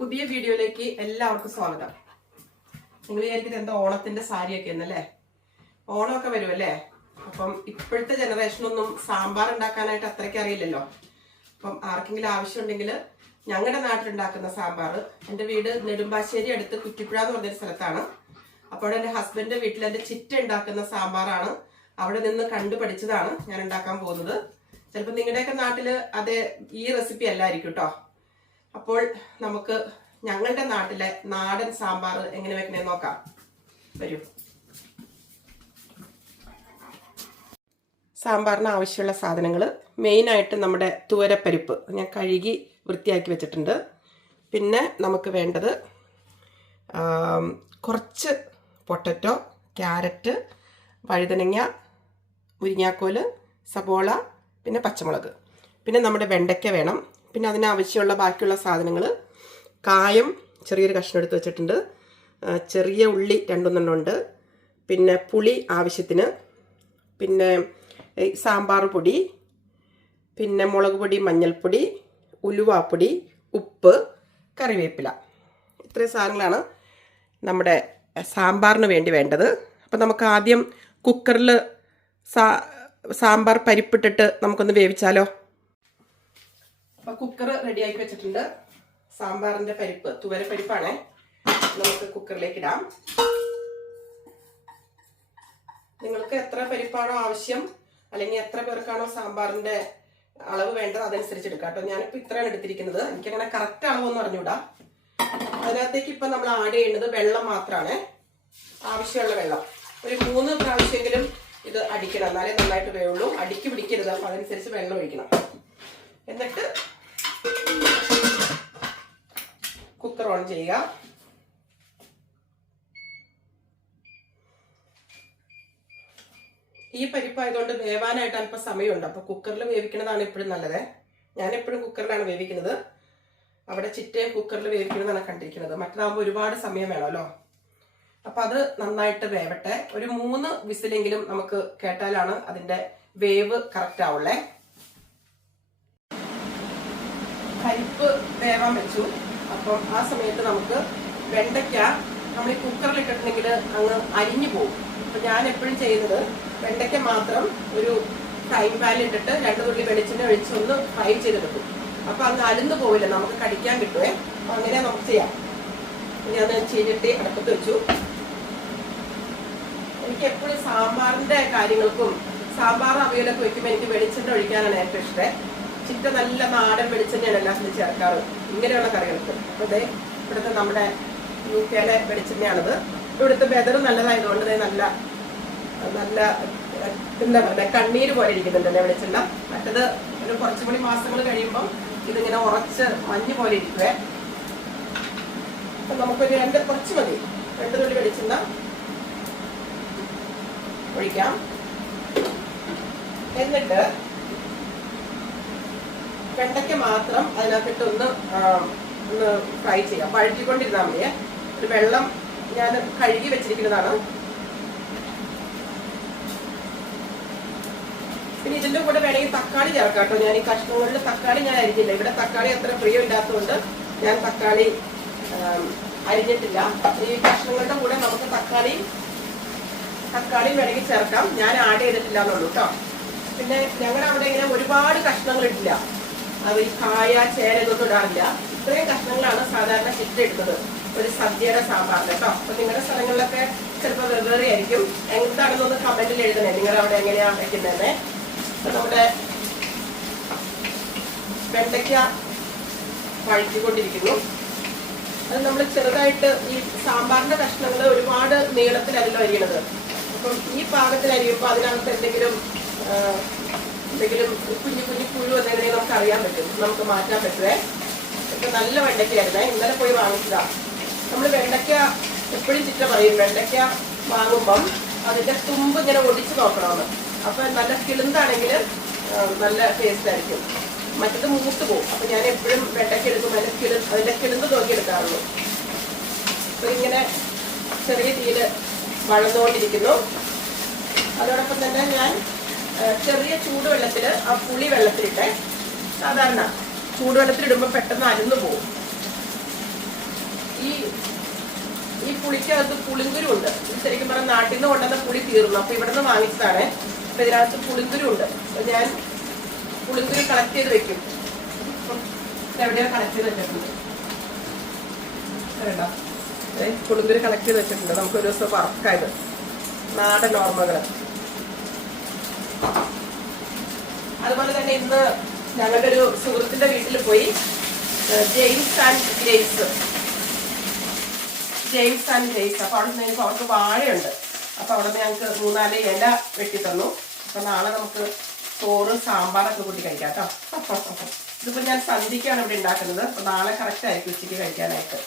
പുതിയ വീഡിയോയിലേക്ക് എല്ലാവർക്കും സ്വാഗതം. നിങ്ങൾ വിചാരിക്കുന്നത് എന്താ ഓണത്തിന്റെ സാരിയൊക്കെ എന്നല്ലേ? ഓണമൊക്കെ വരുമല്ലേ? അപ്പം ഇപ്പോഴത്തെ ജനറേഷനൊന്നും സാമ്പാർ ഉണ്ടാക്കാനായിട്ട് അത്രയ്ക്ക് അറിയില്ലല്ലോ. അപ്പം ആർക്കെങ്കിലും ആവശ്യമുണ്ടെങ്കിൽ ഞങ്ങളുടെ നാട്ടിലുണ്ടാക്കുന്ന സാമ്പാർ, എൻ്റെ വീട് നെടുമ്പാശ്ശേരി അടുത്ത് കുറ്റിപ്പുഴ എന്ന് പറഞ്ഞൊരു സ്ഥലത്താണ്. അപ്പോൾ എൻ്റെ ഹസ്ബൻഡിന്റെ വീട്ടിൽ എൻ്റെ ചിറ്റ ഉണ്ടാക്കുന്ന സാമ്പാറാണ്. അവിടെ നിന്ന് കണ്ടുപഠിച്ചതാണ് ഞാൻ ഉണ്ടാക്കാൻ പോകുന്നത്. ചിലപ്പോൾ നിങ്ങളുടെയൊക്കെ നാട്ടിൽ അതേ ഈ റെസിപ്പി അല്ലായിരിക്കും കേട്ടോ. അപ്പോൾ നമുക്ക് ഞങ്ങളുടെ നാട്ടിലെ നാടൻ സാമ്പാർ എങ്ങനെ വെക്കണേന്ന് നോക്കാം. വരൂ. സാമ്പാറിന് ആവശ്യമുള്ള സാധനങ്ങൾ മെയിനായിട്ട് നമ്മുടെ തുവരപ്പരിപ്പ് ഞാൻ കഴുകി വൃത്തിയാക്കി വെച്ചിട്ടുണ്ട്. പിന്നെ നമുക്ക് വേണ്ടത് കുറച്ച് പൊട്ടറ്റോ, ക്യാരറ്റ്, വഴുതനങ്ങ, മുരിങ്ങാക്കോല്, സബോള, പിന്നെ പച്ചമുളക്, പിന്നെ നമ്മുടെ വെണ്ടയ്ക്ക വേണം. പിന്നെ അതിനാവശ്യമുള്ള ബാക്കിയുള്ള സാധനങ്ങൾ കായം ചെറിയൊരു കഷ്ണം എടുത്ത് വെച്ചിട്ടുണ്ട്, ചെറിയ ഉള്ളി 2 ഉണ്ട്, പിന്നെ പുളി ആവശ്യത്തിന്, പിന്നെ സാമ്പാർ പൊടി, പിന്നെ മുളക് പൊടി, മഞ്ഞൾപ്പൊടി, ഉലുവാപ്പൊടി, ഉപ്പ്, കറിവേപ്പില. ഇത്രയും സാധനങ്ങളാണ് നമ്മുടെ സാമ്പാറിന് വേണ്ടി വേണ്ടത്. അപ്പം നമുക്ക് ആദ്യം കുക്കറിൽ സാമ്പാർ പരിപ്പിട്ടിട്ട് നമുക്കൊന്ന് വേവിച്ചാലോ. അപ്പം കുക്കർ റെഡിയാക്കി വെച്ചിട്ടുണ്ട്. സാമ്പാറിൻ്റെ പരിപ്പ് തുവരപ്പരിപ്പാണേ. നമുക്ക് കുക്കറിലേക്ക് ഇടാം. നിങ്ങൾക്ക് എത്ര പരിപ്പാണോ ആവശ്യം, അല്ലെങ്കിൽ എത്ര പേർക്കാണോ സാമ്പാറിൻ്റെ അളവ് വേണ്ടത് അതനുസരിച്ച് എടുക്കാം കേട്ടോ. ഞാനിപ്പോൾ ഇത്രയാണ് എടുത്തിരിക്കുന്നത്. എനിക്കങ്ങനെ കറക്റ്റ് അളവൊന്നും അറിഞ്ഞൂടാ. അതിനകത്തേക്ക് ഇപ്പം നമ്മൾ ആഡ് ചെയ്യുന്നത് വെള്ളം മാത്രമാണ്. ആവശ്യമുള്ള വെള്ളം ഒരു 3 പ്രാവശ്യമെങ്കിലും ഇത് അടിക്കണം, എന്നാലേ നന്നായിട്ട് വേവുള്ളൂ. അടിക്ക് പിടിക്കരുത്. അപ്പം അതനുസരിച്ച് വെള്ളം ഒഴിക്കണം. എന്നിട്ട് കുക്കർ ഓൺ ചെയ്യുക. ഈ പരിപ്പായതുകൊണ്ട് വേവാനായിട്ട് അല്പം സമയമുണ്ട്. അപ്പോൾ കുക്കറിൽ വേവിക്കുന്നതാണ് എപ്പോഴും നല്ലത്. ഞാൻ എപ്പോഴും കുക്കറിലാണ് വേവിക്കുന്നത്. അവിടെ ചിറ്റയും കുക്കറിൽ വേവിക്കുന്നതാണ് കണ്ടിരിക്കുന്നത്. മറ്റേതാകുമ്പോൾ ഒരുപാട് സമയം വേണമല്ലോ. അപ്പം അത് നന്നായിട്ട് വേവട്ടെ. ഒരു 3 വിസിലെങ്കിലും നമുക്ക് കേട്ടാലാണ് അതിൻ്റെ വേവ് കറക്റ്റ് ആവുള്ളേ. പരിപ്പ് വേവാൻ വെച്ചു. അപ്പം ആ സമയത്ത് നമുക്ക് വെണ്ടയ്ക്ക നമ്മൾ ഈ കുക്കറിൽ ഇട്ടിട്ടുണ്ടെങ്കിൽ അങ്ങ് അരിഞ്ഞു പോകും. അപ്പം ഞാൻ എപ്പോഴും ചെയ്യുന്നത് വെണ്ടയ്ക്ക മാത്രം ഒരു ഫ്രൈ പാനിൽ ഇട്ടിട്ട് 2 തുള്ളി വെളിച്ചെണ്ണ ഒഴിച്ചൊന്ന് ഫ്രൈ ചെയ്തെടുക്കും. അപ്പം അങ്ങ് അലന്ന് പോവില്ല, നമുക്ക് കടിക്കാൻ കിട്ടുവേ. അപ്പം അങ്ങനെ നമുക്ക് ചെയ്യാം. ഞാൻ ചീനിട്ടി അടുപ്പത്ത് വെച്ചു. എനിക്ക് എപ്പോഴും സാമ്പാറിൻ്റെ കാര്യങ്ങൾക്കും സാമ്പാർ അവിയലൊക്കെ വെക്കുമ്പോൾ എനിക്ക് വെളിച്ചെണ്ണ ഒഴിക്കാനാണ് ഏറ്റവും ഇഷ്ടം. ചിറ്റ നല്ല നാടൻ വെളിച്ചെണ്ണയാണ് എല്ലാത്തിനും ചേർക്കാറ് ഇങ്ങനെയുള്ള കറികൾക്ക്. അപ്പോൾ ഇതേ ഇവിടുത്തെ നമ്മുടെ UK വെളിച്ചെണ്ണയാണിത്. ഇവിടുത്തെ വെതർ നല്ലതായതുകൊണ്ട് നല്ല നല്ല എന്താ പറയുക, കണ്ണീര് പോലെ ഇരിക്കുന്നുണ്ടല്ലേ വെളിച്ചെണ്ണ. മറ്റത് ഒരു കുറച്ചുകൂടി മാസങ്ങൾ കഴിയുമ്പം ഇതിങ്ങനെ ഉറച്ച് മഞ്ഞ് പോലെ ഇരിക്കുവേ. അപ്പം നമുക്കൊരു കുറച്ച് മതി, 2 തുള്ളി വെളിച്ചെണ്ണ ഒഴിക്കാം. എന്നിട്ട് വെണ്ടയ്ക്ക മാത്രം അതിനകത്തിട്ട് ഒന്ന് ഫ്രൈ ചെയ്യാം. വഴറ്റിക്കൊണ്ടിരുന്നാൽ മതി. ഒരു വെള്ളം ഞാൻ കഴുകി വെച്ചിരിക്കുന്നതാണ്. പിന്നെ ഇതിൻ്റെ കൂടെ വേണമെങ്കിൽ തക്കാളി ചേർക്കാം കേട്ടോ. ഞാൻ ഈ കഷ്ണങ്ങളിൽ തക്കാളി ഞാൻ അരിഞ്ഞില്ല. ഇവിടെ തക്കാളി അത്ര പ്രിയമില്ലാത്തതുകൊണ്ട് ഞാൻ തക്കാളി അരിഞ്ഞിട്ടില്ല. ഈ കഷ്ണങ്ങളുടെ കൂടെ നമുക്ക് തക്കാളിയും വേണമെങ്കിൽ ചേർക്കാം. ഞാൻ ആഡ് ചെയ്തിട്ടില്ല എന്നുള്ളൂ കേട്ടോ. പിന്നെ ഞങ്ങളുടെ അവിടെ ഇങ്ങനെ ഒരുപാട് കഷ്ണങ്ങൾ ഇട്ടില്ല. അത് ഈ കായ, ചേന ഇതൊന്നും ഇടാറില്ല. ഇത്രയും കഷ്ണങ്ങളാണ് സാധാരണ ചിറ്റ ഇടുന്നത് ഒരു സദ്യയുടെ സാമ്പാറിന് കേട്ടോ. അപ്പൊ നിങ്ങളുടെ സ്ഥലങ്ങളിലൊക്കെ ചിലപ്പോൾ വെവ്വേറെ ആയിരിക്കും. എന്താണെന്നൊന്ന് കമന്റിൽ എഴുതണേ, നിങ്ങളവിടെ എങ്ങനെയാണ് വയ്ക്കുന്നതെന്നേ. അപ്പൊ നമ്മുടെ വെണ്ടയ്ക്ക വഴറ്റിക്കൊണ്ടിരിക്കുന്നു. അത് നമ്മൾ ചെറുതായിട്ട് ഈ സാമ്പാറിന്റെ കഷ്ണങ്ങൾ ഒരുപാട് നീളത്തിലല്ലോ അരിയണത്. അപ്പം ഈ പാകത്തിൽ അരിയുമ്പോൾ അതിനകത്ത് എന്തെങ്കിലും കുഞ്ഞു പുഴു എന്തെങ്കിലും നമുക്ക് അറിയാൻ പറ്റും, നമുക്ക് മാറ്റാൻ പറ്റുമേ. ഇപ്പം നല്ല വെണ്ടയ്ക്കായിരുന്നേ, ഇന്നലെ പോയി വാങ്ങിച്ചതാ. നമ്മൾ വെണ്ടയ്ക്ക എപ്പോഴും ചിറ്റ പറയും, വെണ്ടയ്ക്ക വാങ്ങുമ്പം അതിൻ്റെ തുമ്പ് ഇങ്ങനെ ഒടിച്ച് നോക്കണമെന്ന്. അപ്പം നല്ല കിളുന്താണെങ്കിൽ നല്ല ടേസ്റ്റ് ആയിരിക്കും. മറ്റത് മൂത്ത് പോകും. അപ്പം ഞാൻ എപ്പോഴും വെണ്ടയ്ക്ക എടുക്കുമ്പോൾ അതിൻ്റെ കിളുന്ത് നോക്കി എടുക്കാറുള്ളൂ. അപ്പം ഇങ്ങനെ ചെറിയ തീയിൽ വഴന്നുകൊണ്ടിരിക്കുന്നു. അതോടൊപ്പം തന്നെ ഞാൻ ചെറിയ ചൂടുവെള്ളത്തിൽ ആ പുളി വെള്ളത്തിലിട്ടെ. സാധാരണ ചൂടുവെള്ളത്തിലിടുമ്പോൾ പെട്ടെന്ന് അരുന്നു പോകും. ഈ ഈ പുളിക്കകത്ത് പുളിങ്കുരു ഉണ്ട്. ശരിക്കും പറഞ്ഞാൽ നാട്ടിൽ നിന്ന് കൊണ്ടുവന്ന പുളി തീർന്നു. അപ്പൊ ഇവിടെ നിന്ന് വാങ്ങിച്ചതാണ്. അപ്പൊ ഇതിനകത്ത് പുളിങ്കുരു ഉണ്ട്. അപ്പൊ ഞാൻ പുളിങ്കുരു കളക്ട് ചെയ്ത് വെക്കും. എവിടെയോ കളക്ട് ചെയ്ത് വെച്ചിട്ടുണ്ട്. പുളിങ്കുരു കളക്ട് ചെയ്ത് വെച്ചിട്ടുണ്ട്. നമുക്ക് ഒരു ദിവസം വറക്കായത് നാടൻ ഓർമ്മകൾ. അതുപോലെ തന്നെ ഇന്ന് ഞങ്ങളുടെ ഒരു സുഹൃത്തിന്റെ വീട്ടിൽ പോയി. James and grace. അപ്പൊ അവിടെ നിന്ന് അവർക്ക് വാഴയുണ്ട്. അപ്പൊ അവിടെ നിന്ന് ഞങ്ങൾക്ക് 3-4 ഇല വെട്ടി തന്നു. അപ്പൊ നാളെ നമുക്ക് ചോറ് സാമ്പാറൊക്കെ കൂട്ടി കഴിക്കാം കേട്ടോ. ഇതിപ്പോ ഞാൻ സന്ധ്യക്കാണ് ഇവിടെ ഉണ്ടാക്കുന്നത്. അപ്പൊ നാളെ കറക്റ്റ് ആയിരിക്കും ഉച്ചയ്ക്ക് കഴിക്കാനായിട്ട്.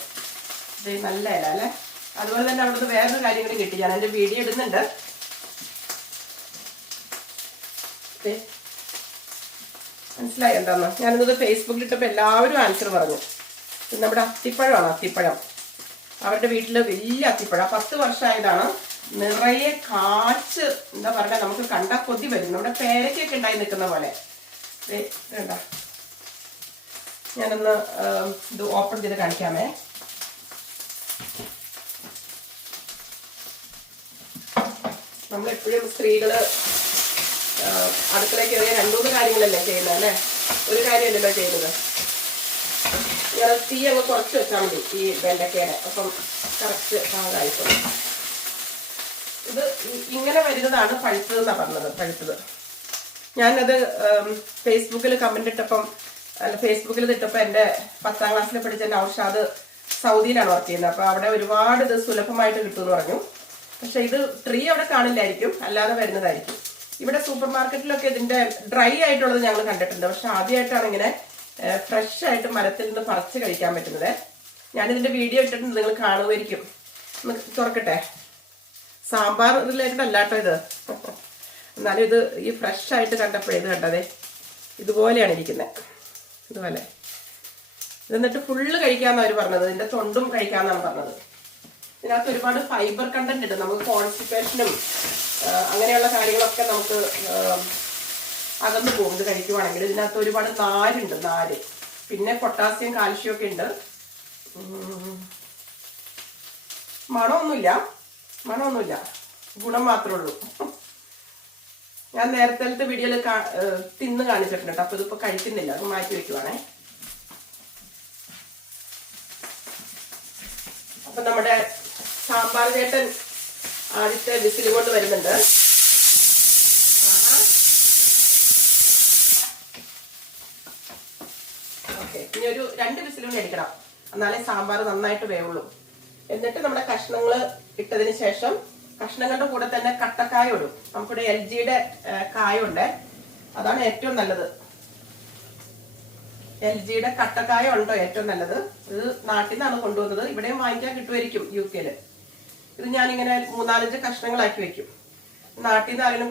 ഇത് നല്ല ഇല അല്ലെ. അതുപോലെ തന്നെ അവിടുന്ന് വേറൊരു കാര്യം കൂടി കിട്ടി. ഞാൻ എന്റെ വീഡിയോ ഇടുന്നുണ്ട്. മനസ്സിലായി എന്താന്ന്? ഞാനിന്നത് ഫേസ്ബുക്കിൽ ഇട്ടപ്പോൾ എല്ലാവരും ആൻസർ പറഞ്ഞു. നമ്മുടെ അത്തിപ്പഴമാണ്. അത്തിപ്പഴം അവരുടെ വീട്ടില് വലിയ അത്തിപ്പഴം 10 വർഷമായതാണ്. നിറയെ കാച്ച് എന്താ പറയുക, നമുക്ക് കണ്ടാൽ കൊതി വരും. നമ്മുടെ പേരക്കൊക്കെ ഉണ്ടായി നിൽക്കുന്ന പോലെ. വേണ്ട, ഞാനൊന്ന് ഇത് ഓപ്പൺ ചെയ്ത് കാണിക്കാമേ. നമ്മളെപ്പോഴും സ്ത്രീകള് അടുക്കളയിൽ കയറിയ 2-3 കാര്യങ്ങളല്ലേ ചെയ്യുന്നത് അല്ലേ? ഒരു കാര്യമല്ലല്ലോ ചെയ്യുന്നത്. ഇങ്ങനെ തീ അങ്ങ് കുറച്ച് വെച്ചാൽ മതി ഈ വെണ്ടക്കയുടെ. അപ്പം കറക്റ്റ് പാകമായിക്കോളും. ഇത് ഇങ്ങനെ വരുന്നതാണ് പഴുത്തത് എന്നാണ് പറഞ്ഞത്. പഴുത്തത് ഞാനത് ഫേസ്ബുക്കിൽ കമന്റ് ഇട്ടപ്പം, അല്ല ഫേസ്ബുക്കിൽ ഇട്ടപ്പോൾ എൻ്റെ 10ാം ക്ലാസ്സിൽ പഠിച്ച എൻ്റെ ഔഷാദ് സൗദിയിലാണ് വർക്ക് ചെയ്യുന്നത്. അപ്പൊ അവിടെ ഒരുപാട് ഇത് സുലഭമായിട്ട് കിട്ടുമെന്ന് പറഞ്ഞു. പക്ഷെ ഇത് ട്രീ അവിടെ കാണില്ലായിരിക്കും, അല്ലാതെ വരുന്നതായിരിക്കും. ഇവിടെ സൂപ്പർ മാർക്കറ്റിലൊക്കെ ഇതിന്റെ ഡ്രൈ ആയിട്ടുള്ളത് ഞങ്ങൾ കണ്ടിട്ടുണ്ട്. പക്ഷെ ആദ്യമായിട്ടാണ് ഇങ്ങനെ ഫ്രഷ് ആയിട്ട് മരത്തിൽ നിന്ന് പറിച്ച് കഴിക്കാൻ പറ്റുന്നത്. ഞാനിതിന്റെ വീഡിയോ ഇട്ടിട്ടുണ്ട്, നിങ്ങൾ കാണുമായിരിക്കും. തുറക്കട്ടെ. സാമ്പാർ റിലേറ്റഡ് അല്ല കേട്ടോ ഇത്. എന്നാലും ഇത് ഈ ഫ്രഷ് ആയിട്ട് കണ്ടപ്പോഴേ ഇത് കണ്ടതേ ഇതുപോലെയാണ് ഇരിക്കുന്നത്. ഇതുപോലെ എന്നിട്ട് ഫുള്ള് കഴിക്കാന്നാണ് അവർ പറഞ്ഞത്. ഇതിന്റെ തൊണ്ടും കഴിക്കാന്നാണ് പറഞ്ഞത്. ഇതിനകത്ത് ഒരുപാട് ഫൈബർ കണ്ടന്റ് ഉണ്ട്. നമുക്ക് കോൺസ്റ്റിപ്പേഷനും അങ്ങനെയുള്ള കാര്യങ്ങളൊക്കെ നമുക്ക് അകന്നു പോകും ഇത് കഴിക്കുവാണെങ്കിൽ. ഇതിനകത്ത് ഒരുപാട് നാരുണ്ട്. നാര്, പിന്നെ പൊട്ടാസ്യം, കാൽഷ്യം ഒക്കെ ഉണ്ട്. മണമൊന്നുമില്ല, ഗുണം മാത്രമേ ഉള്ളൂ. ഞാൻ നേരത്തെ വീഡിയോയിൽ തിന്ന് കാണിച്ചിട്ടുണ്ട് കേട്ടോ. അപ്പൊ ഇതിപ്പോ കഴിക്കുന്നില്ല, അത് മാറ്റി വെക്കുവാണേ. അപ്പൊ നമ്മുടെ സാമ്പാർ ചേട്ടൻ ആദ്യത്തെ വിസിൽ കൊണ്ട് വരുന്നുണ്ട്. ഓക്കെ, ഇനി ഒരു 2 വിസിൽ കൊണ്ട് അടിക്കണം, എന്നാലേ സാമ്പാർ നന്നായിട്ട് വേവുള്ളൂ. എന്നിട്ട് നമ്മുടെ കഷ്ണങ്ങൾ ഇട്ടതിന് ശേഷം കഷ്ണങ്ങളുടെ കൂടെ തന്നെ കട്ടക്കായ ഇടും. നമുക്കിവിടെ LGയുടെ കായുണ്ട്, അതാണ് ഏറ്റവും നല്ലത്. LGയുടെ കട്ടക്കായ ഉണ്ടോ ഏറ്റവും നല്ലത്. ഇത് നാട്ടിൽ നിന്നാണ് കൊണ്ടുവന്നത്. ഇവിടെയും വാങ്ങിക്കാൻ കിട്ടുമായിരിക്കും UK-ല്. ഇത് ഞാനിങ്ങനെ 3-4 കഷ്ണങ്ങളാക്കി വെക്കും. നാട്ടിൽ നിന്ന് ആരെങ്കിലും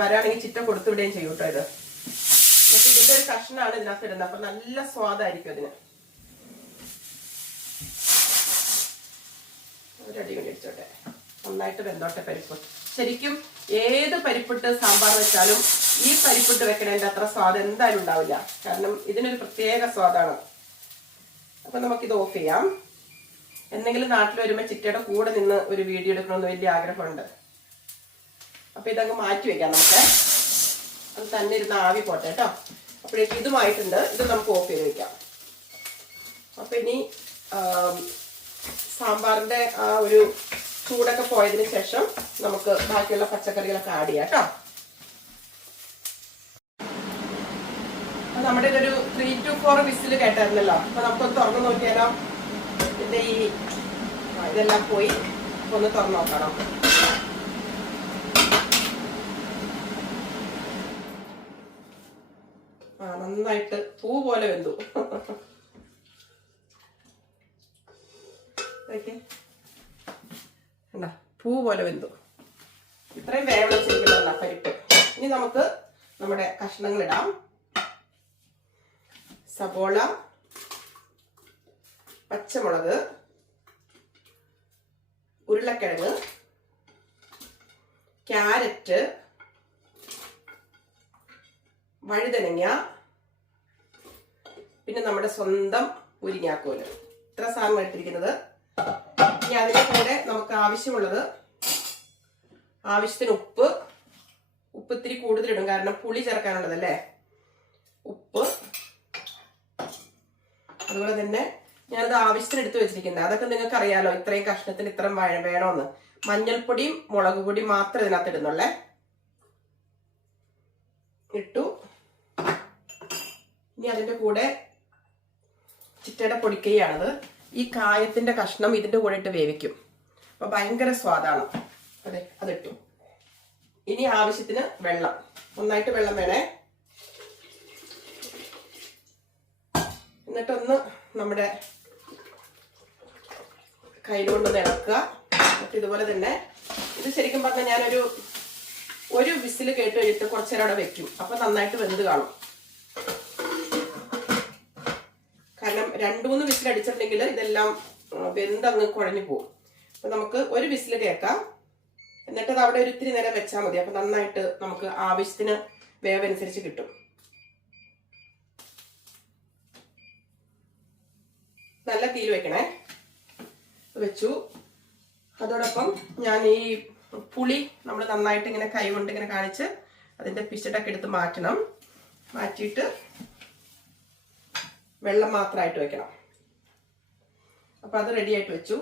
വരാണെങ്കിൽ ചിറ്റ കൊടുത്തുവിടുകയും ചെയ്യും കേട്ടോ ഇത്. എന്നിട്ട് ഇതിന്റെ ഒരു കഷ്ണമാണ് ഇതിനകത്ത് ഇടുന്നത്. അപ്പൊ നല്ല സ്വാദായിരിക്കും അതിന്. ഒരടി കൊണ്ട് ഇടിച്ചോട്ടെ, നന്നായിട്ട് വെന്തോട്ടെ പരിപ്പ്. ശരിക്കും ഏത് പരിപ്പിട്ട് സാമ്പാർ വെച്ചാലും ഈ പരിപ്പിട്ട് വെക്കണതിന്റെ അത്ര സ്വാദ് എന്തായാലും ഉണ്ടാവില്ല. കാരണം ഇതിനൊരു പ്രത്യേക സ്വാദാണ്. അപ്പൊ നമുക്കിത് ഓഫ് ചെയ്യാം. എന്തെങ്കിലും നാട്ടിൽ വരുമ്പോൾ ചിറ്റയുടെ കൂടെ നിന്ന് ഒരു വീഡിയോ എടുക്കണമെന്ന് വലിയ ആഗ്രഹമുണ്ട്. അപ്പൊ ഇതങ്ങ് മാറ്റി വെക്കാം നമുക്ക്. അത് തന്നെ ഇരുന്ന് ആവി പോട്ടെ കേട്ടോ. അപ്പോഴേക്കും ഇതുമായിട്ടുണ്ട്. ഇത് നമുക്ക് ഓഫ് ചെയ്ത് വെക്കാം. അപ്പൊ ഇനി സാമ്പാറിന്റെ ആ ഒരു ചൂടൊക്കെ പോയതിനു ശേഷം നമുക്ക് ബാക്കിയുള്ള പച്ചക്കറികളൊക്കെ ആഡ് ചെയ്യാം കേട്ടോ. നമ്മുടെ ഇതൊരു 3 to 4 വിസിൽ കേട്ടായിരുന്നല്ലോ. അപ്പൊ നമുക്കൊന്ന് തുറന്നു നോക്കിയാലോ. ഇതിന്റെ ഈ ഇതെല്ലാം പോയി ഒന്ന് തുറന്നു നോക്കണം. നന്നായിട്ട് പൂ പോലെ വെന്തു. പൂ പോലെ വെന്തു. ഇത്രയും വേവണം വെച്ചിരിക്കുന്നതല്ല പരിപ്പ്. ഇനി നമുക്ക് നമ്മുടെ കഷ്ണങ്ങൾ ഇടാം. സബോള, പച്ചമുളക്, ഉരുളക്കിഴങ്ങ്, ക്യാരറ്റ്, വഴുതനങ്ങ, പിന്നെ നമ്മുടെ സ്വന്തം മുരിങ്ങാക്കോല്. ഇത്ര സാധനം എടുത്തിരിക്കുന്നത്. ഇനി അതിന്റെ കൂടെ നമുക്ക് ആവശ്യത്തിന് ഉപ്പ് ഇത്തിരി കൂടുതലിടും, കാരണം പുളി ചേർക്കാനുള്ളതല്ലേ. ഉപ്പ്, അതുപോലെ തന്നെ ഞാനത് ആവശ്യത്തിന് എടുത്ത് വെച്ചിരിക്കുന്നത്, അതൊക്കെ നിങ്ങൾക്ക് അറിയാലോ, ഇത്രയും കഷ്ണത്തിന് ഇത്രയും വേണമെന്ന്. മഞ്ഞൾപ്പൊടിയും മുളക് പൊടി മാത്രം ഇതിനകത്ത് ഇടുന്നുള്ളേ. ഇട്ടു. ഇനി അതിന്റെ കൂടെ ചിറ്റയുടെ പൊടിക്കൈയാണത്. ഈ കായത്തിന്റെ കഷ്ണം ഇതിന്റെ കൂടെ ഇട്ട് വേവിക്കും, അപ്പൊ ഭയങ്കര സ്വാദാണ്. അതെ, അതിട്ടു. ഇനി ആവശ്യത്തിന് വെള്ളം, നന്നായിട്ട് വെള്ളം വേണേ. എന്നിട്ടൊന്ന് നമ്മുടെ കയ്യിലുകൊണ്ടൊന്ന് ഇളക്കുക. എന്നിട്ട് ഇതുപോലെ തന്നെ ഇത് ശരിക്കും പറഞ്ഞാൽ ഞാനൊരു വിസിൽ കേട്ട് കഴിഞ്ഞിട്ട് കുറച്ചു നേരം അവിടെ വെക്കും. അപ്പൊ നന്നായിട്ട് വെന്ത് കാണും. കാരണം 2-3 വിസിൽ അടിച്ചിട്ടുണ്ടെങ്കിൽ ഇതെല്ലാം വെന്തങ്ങ് കുഴഞ്ഞു പോകും. അപ്പൊ നമുക്ക് ഒരു വിസിൽ കേൾക്കാം. എന്നിട്ട് അത് അവിടെ ഒരു ഇത്തിരി നേരം വെച്ചാൽ മതി. അപ്പൊ നന്നായിട്ട് നമുക്ക് ആവശ്യത്തിന് വേവനുസരിച്ച് കിട്ടും. നല്ല തീയിൽ വെക്കണേ. വെച്ചു. അതോടൊപ്പം ഞാൻ ഈ പുളി നമ്മൾ നന്നായിട്ട് ഇങ്ങനെ കൈ കൊണ്ട് ഇങ്ങനെ കാണിച്ച് അതിന്റെ പിശടൊക്കെ എടുത്ത് മാറ്റണം. മാറ്റിയിട്ട് വെള്ളം മാത്രമായിട്ട് വെക്കണം. അപ്പൊ അത് റെഡി ആയിട്ട് വെച്ചു.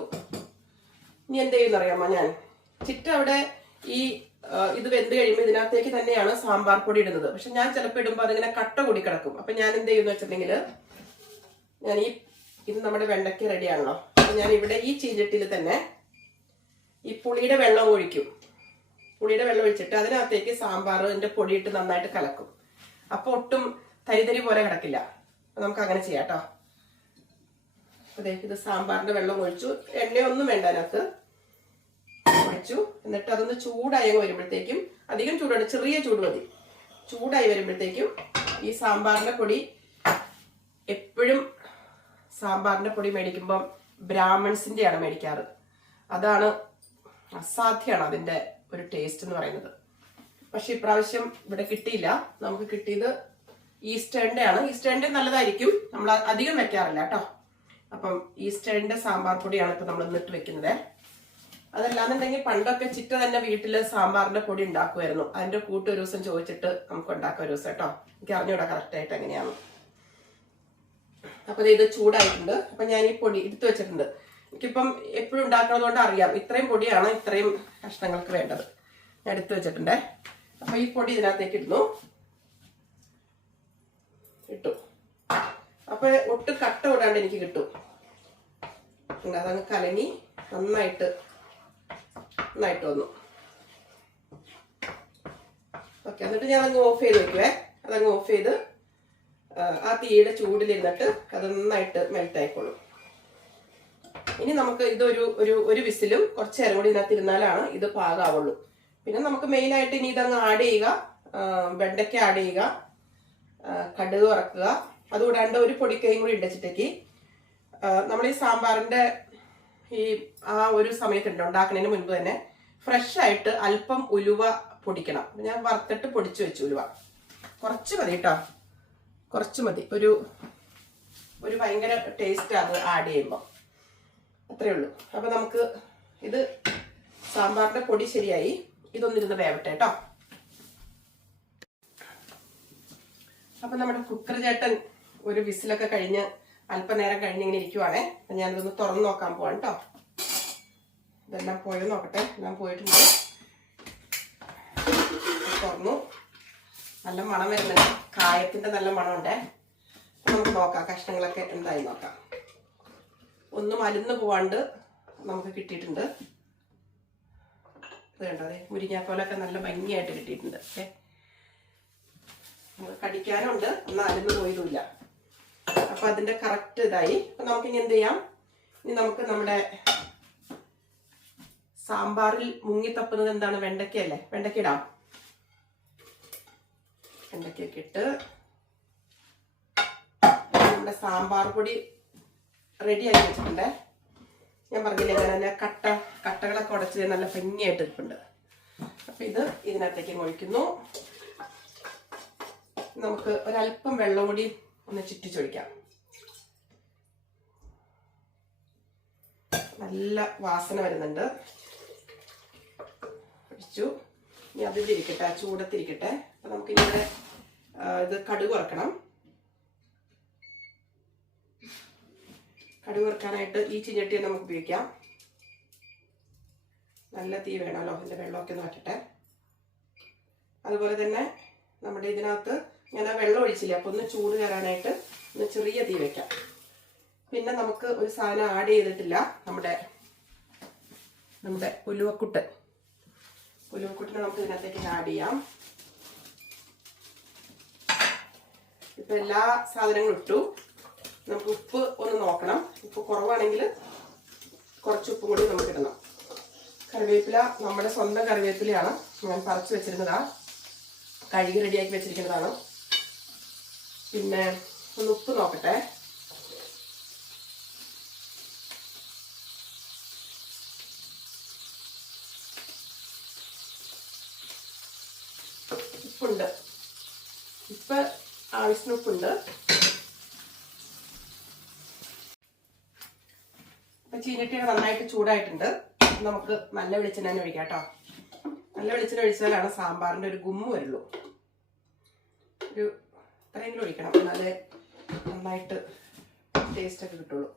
ഇനി എന്ത് ചെയ്യുന്ന അറിയാമോ, ഞാൻ ചിറ്റ അവിടെ ഇത് വെന്ത് കഴിയുമ്പോൾ ഇതിനകത്തേക്ക് തന്നെയാണ് സാമ്പാർ പൊടി ഇടുന്നത്. പക്ഷെ ഞാൻ ചിലപ്പോൾ ഇടുമ്പോൾ അതിങ്ങനെ കട്ട കൂടി കിടക്കും. അപ്പൊ ഞാൻ എന്ത് ചെയ്യുന്ന വെച്ചിട്ടുണ്ടെങ്കിൽ, ഞാൻ ഇത് നമ്മുടെ വെണ്ടയ്ക്ക് റെഡിയാണല്ലോ, അപ്പൊ ഞാൻ ഇവിടെ ഈ ചീഞ്ചട്ടിയിൽ തന്നെ ഈ പുളിയുടെ വെള്ളം ഒഴിക്കും. പുളിയുടെ വെള്ളം ഒഴിച്ചിട്ട് അതിനകത്തേക്ക് സാമ്പാറിന്റെ പൊടിയിട്ട് നന്നായിട്ട് കലക്കും. അപ്പൊ ഒട്ടും തരിതരി പോലെ കിടക്കില്ല. നമുക്ക് അങ്ങനെ ചെയ്യാം കേട്ടോ. അതെ, ഇത് സാമ്പാറിന്റെ വെള്ളം ഒഴിച്ചു. എണ്ണയൊന്നും വേണ്ട അതിനകത്ത്. ഒഴിച്ചു. എന്നിട്ട് അതൊന്ന് ചൂടായി വരുമ്പോഴത്തേക്കും, അധികം ചൂടാണ്, ചെറിയ ചൂട് മതി. ചൂടായി വരുമ്പോഴത്തേക്കും ഈ സാമ്പാറിന്റെ പൊടി, എപ്പോഴും സാമ്പാറിന്റെ പൊടി മേടിക്കുമ്പം ബ്രാഹ്മൺസിന്റെ ആണ് മേടിക്കാറ്. അതാണ് അസാധ്യമാണ് അതിന്റെ ഒരു ടേസ്റ്റ് എന്ന് പറയുന്നത്. പക്ഷെ ഇപ്രാവശ്യം ഇവിടെ കിട്ടിയില്ല. നമുക്ക് കിട്ടിയത് ഈസ്റ്റേണിന്റെ ആണ്. ഈസ്റ്റേണിന്റെ നല്ലതായിരിക്കും, നമ്മൾ അധികം വെക്കാറില്ല കേട്ടോ. അപ്പം ഈസ്റ്റേണിന്റെ സാമ്പാർ പൊടിയാണ് ഇപ്പൊ നമ്മൾ ഇന്നിട്ട് വെക്കുന്നത്. അതല്ലാന്നുണ്ടെങ്കിൽ പണ്ടൊക്കെ ചിറ്റ തന്നെ വീട്ടില് സാമ്പാറിന്റെ പൊടി ഉണ്ടാക്കുമായിരുന്നു. അതിന്റെ കൂട്ട് ഒരു ദിവസം ചോദിച്ചിട്ട് നമുക്ക് ഉണ്ടാക്കാം ഒരു ദിവസം കേട്ടോ. എനിക്ക് അറിഞ്ഞൂടാ കറക്റ്റ് ആയിട്ട് എങ്ങനെയാണ്. അപ്പൊ ഇത് ചൂടായിട്ടുണ്ട്. അപ്പൊ ഞാൻ ഈ പൊടി എടുത്തു വെച്ചിട്ടുണ്ട്. എനിക്കിപ്പം എപ്പോഴും ഉണ്ടാക്കുന്നത് കൊണ്ട് അറിയാം ഇത്രയും പൊടിയാണ് ഇത്രയും കഷ്ണങ്ങൾക്ക് വേണ്ടത്. ഞാൻ എടുത്തു വെച്ചിട്ടുണ്ടേ. അപ്പൊ ഈ പൊടി ഇതിനകത്തേക്ക് ഇടുന്നു. ഇട്ടു. അപ്പൊ ഒട്ടും കട്ട വിടാണ്ട് എനിക്ക് കിട്ടും. അതങ്ങ് കലങ്ങി നന്നായിട്ട് വന്നു. ഓക്കെ, എന്നിട്ട് ഞാൻ അങ്ങ് ഓഫ് ചെയ്ത് വെക്കുവേ. അതങ്ങ് ഓഫ് ചെയ്ത് ആ തീയുടെ ചൂടിലിരുന്നിട്ട് അത് നന്നായിട്ട് മെൽറ്റ് ആയിക്കോളും. ഇനി നമുക്ക് ഒരു വിസിലും കുറച്ച് നേരം കൂടി ഇതിനകത്ത് ഇരുന്നാലാണ് ഇത് പാകാവുള്ളൂ. പിന്നെ നമുക്ക് മെയിനായിട്ട് ഇനി ഇതങ്ങ് ആഡ് ചെയ്യുക, വെണ്ടയ്ക്ക ആഡ് ചെയ്യുക, കടുക് വറക്കുക. അതുകൂടാണ്ട് ഒരു പൊടിക്കൈയും കൂടി ഇടച്ചിട്ടേക്ക് നമ്മൾ ഈ സാമ്പാറിന്റെ ആ ഒരു സമയത്തുണ്ട് ഉണ്ടാക്കുന്നതിന് മുൻപ് തന്നെ ഫ്രഷ് ആയിട്ട് അല്പം ഉലുവ പൊടിക്കണം. ഞാൻ വറുത്തിട്ട് പൊടിച്ചു വെച്ചു ഉലുവ. കുറച്ച് മതി കേട്ടോ, കുറച്ച് മതി. ഒരു ഭയങ്കര ടേസ്റ്റ് അത് ആഡ് ചെയ്യുമ്പോൾ. അത്രേ ഉള്ളൂ. അപ്പൊ നമുക്ക് ഇത് സാമ്പാറിന്റെ പൊടി ശരിയായി. ഇതൊന്നിരുന്ന് വേവട്ടെ കേട്ടോ. അപ്പൊ നമ്മുടെ കുക്കർ ചേട്ടൻ ഒരു വിസിലൊക്കെ കഴിഞ്ഞ് അല്പനേരം കഴിഞ്ഞ് ഇങ്ങനെ ഇരിക്കുവാണേ. ഞാനിതൊന്ന് തുറന്നു നോക്കാൻ പോവാണ് കേട്ടോ. ഇതെല്ലാം പോയി നോക്കട്ടെ. എല്ലാം പോയിട്ടുണ്ട്. തുറന്നു. നല്ല മണം വരുന്നുണ്ട്, കായത്തിന്റെ നല്ല മണമുണ്ടേ. നമുക്ക് നോക്കാം കഷ്ണങ്ങളൊക്കെ എന്തായി നോക്കാം. ഒന്നും അലിന്ന് പോവാണ്ട് നമുക്ക് കിട്ടിയിട്ടുണ്ട്. ഇത് കണ്ടോ, അതെ മുരിങ്ങാക്കോലൊക്കെ നല്ല ഭംഗിയായിട്ട് കിട്ടിയിട്ടുണ്ട്. ഓക്കെ, കടിക്കാനുണ്ട്, ഒന്നും അലിന്ന് പോയതുമില്ല. അപ്പൊ അതിന്റെ കറക്റ്റ് ഇതായി. അപ്പൊ നമുക്കിനി എന്ത് ചെയ്യാം, ഇനി നമുക്ക് നമ്മുടെ സാമ്പാറിൽ മുങ്ങി തപ്പുന്നത് എന്താണ്, വെണ്ടയ്ക്കല്ലേ. വെണ്ടയ്ക്ക ഇടാം. വെണ്ടയ്ക്കൊക്കെ ഇട്ട് നമ്മുടെ സാമ്പാർ പൊടി റെഡി ആക്കി വെച്ചിട്ടുണ്ട്. ഞാൻ പറഞ്ഞില്ലേ, ഞാൻ അതിനെ കട്ടകളൊക്കെ ഉടച്ച് നല്ല ഭംഗിയായിട്ട് ഇരിപ്പുണ്ട്. അപ്പൊ ഇത് ഇതിനകത്തേക്ക് ഒഴിക്കുന്നു. നമുക്ക് ഒരല്പം വെള്ളം കൂടി ഒന്ന് ചുറ്റിച്ചൊഴിക്കാം. നല്ല വാസന വരുന്നുണ്ട്. ഒഴിച്ചു. ഇനി അതിലിരിക്കട്ടെ, ആ ചൂടത്തിരിക്കട്ടെ. അപ്പം നമുക്കിങ്ങനെ ഇത് കടുക് വറുക്കണം. കടുക് വറുക്കാനായിട്ട് ഈ ചീനച്ചട്ടി നമുക്ക് ഉപയോഗിക്കാം. നല്ല തീ വേണമല്ലോ, അതിൻ്റെ വെള്ളമൊക്കെ ഒന്ന് വറ്റട്ടെ. അതുപോലെ തന്നെ നമ്മുടെ ഇതിനകത്ത് ഞാൻ ആ വെള്ളം ഒഴിച്ചില്ല, അപ്പോൾ ഒന്ന് ചൂട് കയറാനായിട്ട് ഒന്ന് ചെറിയ തീ വയ്ക്കാം. പിന്നെ നമുക്ക് ഒരു സാധനം ആഡ് ചെയ്തിട്ടില്ല, നമ്മുടെ ഉലുവക്കുട്ടിനെ നമുക്ക് ഇതിനകത്തേക്ക് ആഡ് ചെയ്യാം. ഇപ്പം എല്ലാ സാധനങ്ങളും ഇട്ടു. നമുക്ക് ഉപ്പ് ഒന്ന് നോക്കണം. ഉപ്പ് കുറവാണെങ്കിൽ കുറച്ച് ഉപ്പും കൂടി നമുക്ക് ഇടണം. കറിവേപ്പില നമ്മുടെ സ്വന്തം കറിവേപ്പിലയാണ്, ഞാൻ പറിച്ചു വെച്ചിരുന്നതാണ്, കഴുകി റെഡിയാക്കി വെച്ചിരിക്കുന്നതാണ്. പിന്നെ ഒന്ന് ഉപ്പ് നോക്കട്ടെ. ഉപ്പുണ്ട്, ഇപ്പം ആവശ്യത്തിന് ഉപ്പുണ്ട്. അപ്പം ചീനട്ടിയൊക്കെ നന്നായിട്ട് ചൂടായിട്ടുണ്ട്. നമുക്ക് നല്ല വെളിച്ചെണ്ണ ഒഴിക്കാം കേട്ടോ. നല്ല വെളിച്ചെണ്ണ ഒഴിച്ചാലാണ് സാമ്പാറിൻ്റെ ഒരു ഗുമ്മ് വരുള്ളൂ. ഒരു ഇത്രയെങ്കിലും ഒഴിക്കണം, എന്നാലേ നന്നായിട്ട് ടേസ്റ്റൊക്കെ കിട്ടുള്ളൂ.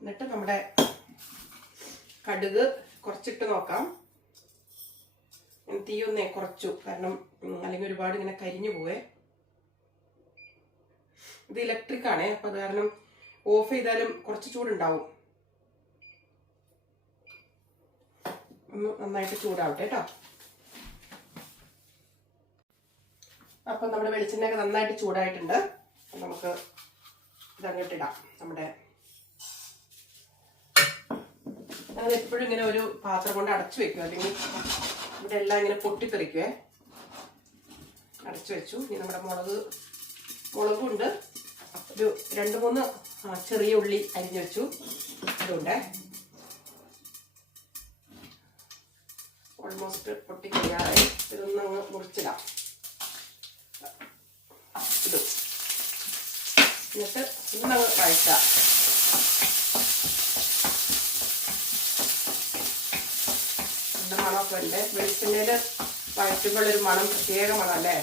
എന്നിട്ട് നമ്മുടെ കടുക് കുറച്ചിട്ട് നോക്കാം. തീ ഒന്നേ കുറച്ചു, കാരണം അല്ലെങ്കിൽ ഒരുപാട് ഇങ്ങനെ കരിഞ്ഞു പോവേ. ഇത് ഇലക്ട്രിക് ആണേ, അപ്പം അത് കാരണം ഓഫ് ചെയ്താലും കുറച്ച് ചൂടുണ്ടാവും. ഒന്ന് നന്നായിട്ട് ചൂടാവട്ടെ കേട്ടോ. അപ്പം നമ്മുടെ വെളിച്ചെണ്ണയൊക്കെ നന്നായിട്ട് ചൂടായിട്ടുണ്ട്. നമുക്ക് ഇതങ്ങോട്ടിടാം. ഞങ്ങൾ എപ്പോഴും ഇങ്ങനെ ഒരു പാത്രം കൊണ്ട് അടച്ചു വെക്കും, അല്ലെങ്കിൽ ഇവിടെ എല്ലാം ഇങ്ങനെ പൊട്ടിത്തെറിക്കുവേ. അടച്ചു വെച്ചു. ഇനി നമ്മുടെ മുളകുണ്ട്, ഒരു 2-3 ചെറിയ ഉള്ളി അരിഞ്ഞു വെച്ചു. അതുകൊണ്ട് ഓൾമോസ്റ്റ് പൊട്ടിക്കഴിയാതെ ഇതൊന്ന് അങ്ങ് മുറിച്ചിടാം. ഇടും. എന്നിട്ട് ഇന്നങ്ങ് വഴറ്റാം. നല്ല മണമൊക്കെ ഉണ്ട്. വെളിച്ചെണ്ണയിൽ വഴറ്റുമ്പോഴൊരു മണം, പ്രത്യേക മണം അല്ലേ.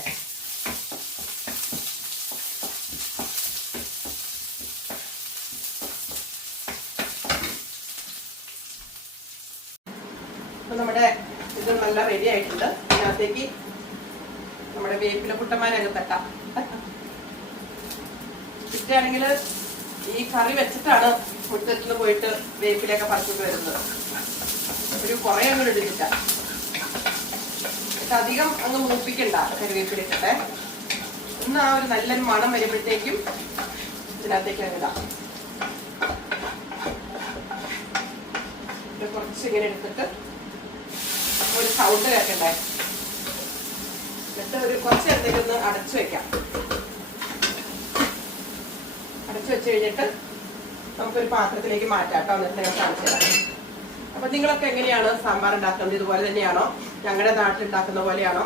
അപ്പം നമ്മുടെ ഇത് നല്ല റെഡി ആയിട്ടുണ്ട്. ഇതിനകത്തേക്ക് നമ്മുടെ വേപ്പില കുട്ടന്മാരങ്ങ് തട്ടാം. ഇഷ്ടാണെങ്കിൽ ഈ കറി വെച്ചിട്ടാണ് മുറ്റത്തുനിന്ന് പോയിട്ട് വേപ്പിലൊക്കെ പറിച്ചിട്ട് വരുന്നത്. ഒരു കുറേ അങ്ങ് ഇടില്ല, അധികം അങ്ങ് മൂപ്പിക്കണ്ട കറിവേപ്പിലിട്ടെ. ഒന്ന് ആ ഒരു നല്ലൊരു മണം വരുമ്പോഴത്തേക്കും ഇതിനകത്തേക്ക് അങ്ങിടാം. കുറച്ച് ഇങ്ങനെ എടുത്തിട്ട് ഒരു സൗണ്ട് കേൾക്കണ്ടേ. എന്നിട്ട് ഒരു കുറച്ച് നേരത്തേക്ക് ഒന്ന് അടച്ചു വെക്കാം. അടച്ചു വെച്ച് കഴിഞ്ഞിട്ട് നമുക്കൊരു പാത്രത്തിലേക്ക് മാറ്റാം കേട്ടോ. എന്നിട്ട് ഞാൻ കാണിച്ചു തരാം. അപ്പം നിങ്ങളൊക്കെ എങ്ങനെയാണ് സാമ്പാർ ഉണ്ടാക്കുന്നത്? ഇതുപോലെ തന്നെയാണോ? ഞങ്ങളുടെ നാട്ടിൽ ഉണ്ടാക്കുന്ന പോലെയാണോ?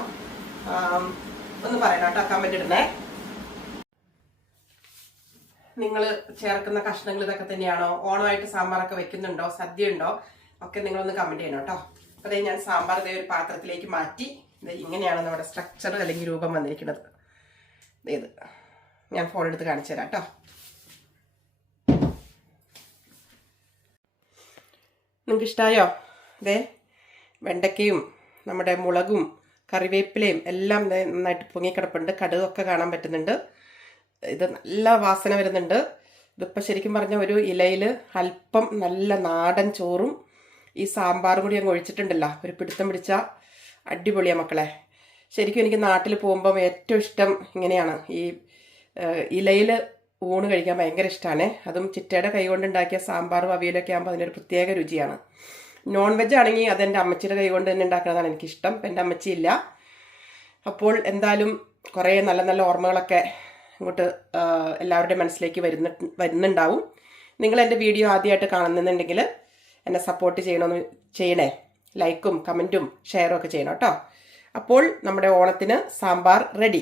ഒന്ന് പറയണം കേട്ടോ, കമന്റ് ഇടണേ. നിങ്ങൾ ചേർക്കുന്ന കഷ്ണങ്ങൾ ഇതൊക്കെ തന്നെയാണോ? ഓണമായിട്ട് സാമ്പാറൊക്കെ വെക്കുന്നുണ്ടോ? സദ്യ ഉണ്ടോ? ഒക്കെ നിങ്ങളൊന്ന് കമന്റ് ചെയ്യണം കേട്ടോ. അപ്പോൾ ഞാൻ സാമ്പാർ ഇതേ ഒരു പാത്രത്തിലേക്ക് മാറ്റി. ഇങ്ങനെയാണ് നമ്മുടെ സ്ട്രക്ചർ അല്ലെങ്കിൽ രൂപം വന്നിരിക്കുന്നത്. ഇത് ഞാൻ ഫോൺ എടുത്ത് കാണിച്ചു തരാം കേട്ടോ. നിങ്ങൾക്ക് ഇഷ്ടമായോ? അതെ, വെണ്ടയ്ക്കയും നമ്മുടെ മുളകും കറിവേപ്പിലയും എല്ലാം നന്നായിട്ട് പൊങ്ങിക്കിടപ്പുണ്ട്. കടുകൊക്കെ കാണാൻ പറ്റുന്നുണ്ട്. ഇത് നല്ല വാസന വരുന്നുണ്ട്. ഇതിപ്പോൾ ശരിക്കും പറഞ്ഞ ഒരു ഇലയിൽ അല്പം നല്ല നാടൻ ചോറും ഈ സാമ്പാറും കൂടി അങ്ങ് ഒഴിച്ചിട്ടുണ്ടല്ലോ, ഒരു പിടുത്തം പിടിച്ച അടിപൊളിയാണ് മക്കളെ. ശരിക്കും എനിക്ക് നാട്ടിൽ പോകുമ്പം ഏറ്റവും ഇഷ്ടം ഇങ്ങനെയാണ്. ഈ ഇലയിൽ ഊണ് കഴിക്കാൻ ഭയങ്കര ഇഷ്ടമാണ്. അതും ചിറ്റയുടെ കൈ കൊണ്ടുണ്ടാക്കിയ സാമ്പാറും അവിയലൊക്കെ ആകുമ്പോൾ അതിനൊരു പ്രത്യേക രുചിയാണ്. നോൺ വെജ് ആണെങ്കിൽ അതെൻ്റെ അമ്മച്ചിയുടെ കൈ കൊണ്ട് തന്നെ ഉണ്ടാക്കുന്നതാണ് എനിക്കിഷ്ടം. എൻ്റെ അമ്മച്ചിയില്ല. അപ്പോൾ എന്തായാലും കുറേ നല്ല നല്ല ഓർമ്മകളൊക്കെ ഇങ്ങോട്ട് എല്ലാവരുടെയും മനസ്സിലേക്ക് വരുന്നുണ്ടാവും. നിങ്ങൾ എൻ്റെ വീഡിയോ ആദ്യമായിട്ട് കാണുന്നുണ്ടെങ്കിൽ എന്നെ സപ്പോർട്ട് ചെയ്യണേ. ലൈക്കും കമൻറ്റും ഷെയറും ഒക്കെ ചെയ്യണം കേട്ടോ. അപ്പോൾ നമ്മുടെ ഓണത്തിന് സാമ്പാർ റെഡി.